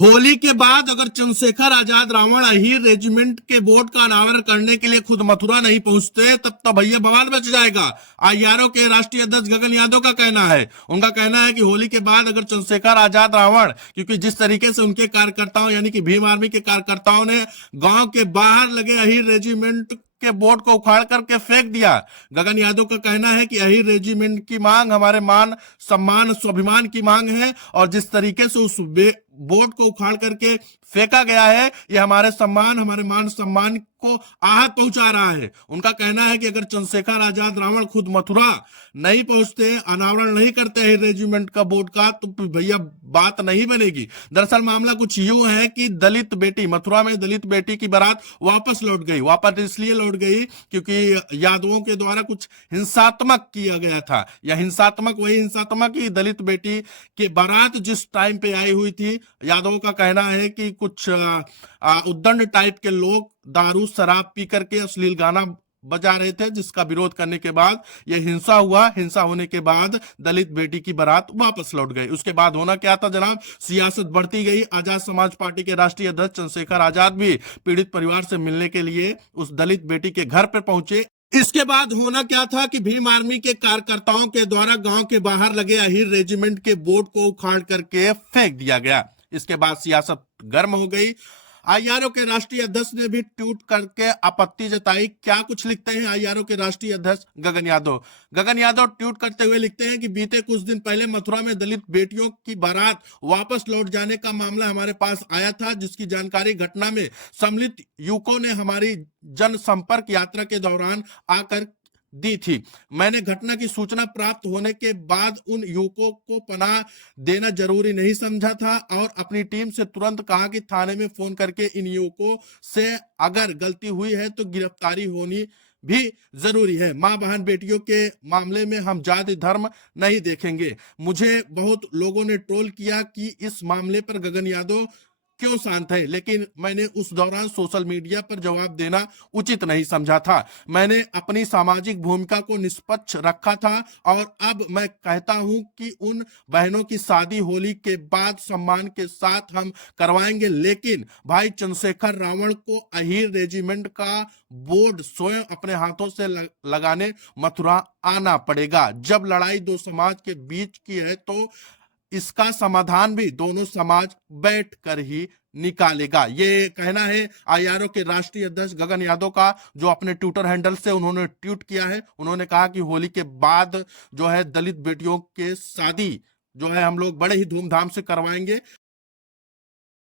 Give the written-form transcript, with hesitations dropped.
होली के बाद अगर चंद्रशेखर आजाद रावण अहीर रेजिमेंट के बोर्ड का अनावरण करने के लिए खुद मथुरा नहीं पहुंचते तब तो भैया बवाल मच जाएगा। आईआरओ के राष्ट्रीय अध्यक्ष गगन यादव का कहना है, उनका कहना है कि होली के बाद अगर चंद्रशेखर आजाद रावण, क्योंकि जिस तरीके से उनके कार्यकर्ताओं यानी कि भीम आर्मी के कार्यकर्ताओं ने गांव के बाहर लगे अहीर रेजिमेंट के बोर्ड को उखाड़ करके फेंक दिया। गगन यादव का कहना है कि अहीर रेजिमेंट की मांग हमारे मान सम्मान स्वाभिमान की मांग है और जिस तरीके से उस बोर्ड को उखाड़ करके फेंका गया है ये हमारे सम्मान हमारे मान सम्मान को आहत पहुंचा रहा है। उनका कहना है कि अगर चंद्रशेखर आजाद रावण खुद मथुरा नहीं पहुंचते, अनावरण नहीं करते हैं रेजिमेंट का बोर्ड का, तो भैया बात नहीं बनेगी। दरअसल मामला कुछ यूं है कि दलित बेटी मथुरा में दलित बेटी की बारात वापस लौट गई। वापस इसलिए लौट गई क्योंकि यादवों के द्वारा कुछ हिंसात्मक किया गया था, या हिंसात्मक वही हिंसात्मक ही दलित बेटी की बारात जिस टाइम पे आई हुई थी, यादवों का कहना है कि कुछ उद्दंड टाइप के लोग दारू शराब पी करके अश्लील गाना बजा रहे थे, जिसका विरोध करने के बाद ये हिंसा हुआ। हिंसा होने के बाद दलित बेटी की बारात वापस लौट गई। उसके बाद होना क्या था जनाब, सियासत बढ़ती गई। आजाद समाज पार्टी के राष्ट्रीय अध्यक्ष चंद्रशेखर आजाद भी पीड़ित परिवार से मिलने के लिए उस दलित बेटी के घर पर पहुंचे। इसके बाद होना क्या था कि भीम आर्मी के कार्यकर्ताओं के द्वारा गांव के बाहर लगे अहीर रेजिमेंट के बोर्ड को उखाड़ करके फेंक दिया गया। इसके बाद सियासत गर्म हो गई। आईआरओ के राष्ट्रीय अध्यक्ष ने भी ट्वीट करके आपत्ति जताई। क्या कुछ लिखते हैं आईआरओ के राष्ट्रीय अध्यक्ष गगन यादव। गगन यादव ट्वीट करते हुए लिखते हैं कि बीते कुछ दिन पहले मथुरा में दलित बेटियों की बारात वापस लौट जाने का मामला हमारे पास आया था, जिसकी जानकारी घटना में सम्मिलित युवकों ने हमारी जनसंपर्क यात्रा के दौरान आकर दी थी। मैंने घटना की सूचना प्राप्त होने के बाद उन युवकों को पनाह देना जरूरी नहीं समझा था और अपनी टीम से तुरंत कहा कि थाने में फोन करके इन युवकों से अगर गलती हुई है तो गिरफ्तारी होनी भी जरूरी है। मां बहन बेटियों के मामले में हम जाति धर्म नहीं देखेंगे। मुझे बहुत लोगों ने ट्रोल किया कि इस मामले पर गगन यादव क्यों शांत है, लेकिन मैंने उस दौरान सोशल मीडिया पर जवाब देना उचित नहीं समझा था। मैंने अपनी सामाजिक भूमिका को निष्पक्ष रखा था और अब मैं कहता हूं कि उन बहनों की शादी होली के बाद सम्मान के साथ हम करवाएंगे, लेकिन भाई चंद्रशेखर रावण को अहीर रेजिमेंट का बोर्ड स्वयं अपने हाथों से लगाने मथुरा आना पड़ेगा। जब लड़ाई दो समाज के बीच की है तो इसका समाधान भी दोनों समाज बैठकर ही निकालेगा। ये कहना है आईआरओ के राष्ट्रीय अध्यक्ष गगन यादव का, जो अपने ट्विटर हैंडल से उन्होंने ट्वीट किया है। उन्होंने कहा कि होली के बाद जो है दलित बेटियों के शादी जो है हम लोग बड़े ही धूमधाम से करवाएंगे।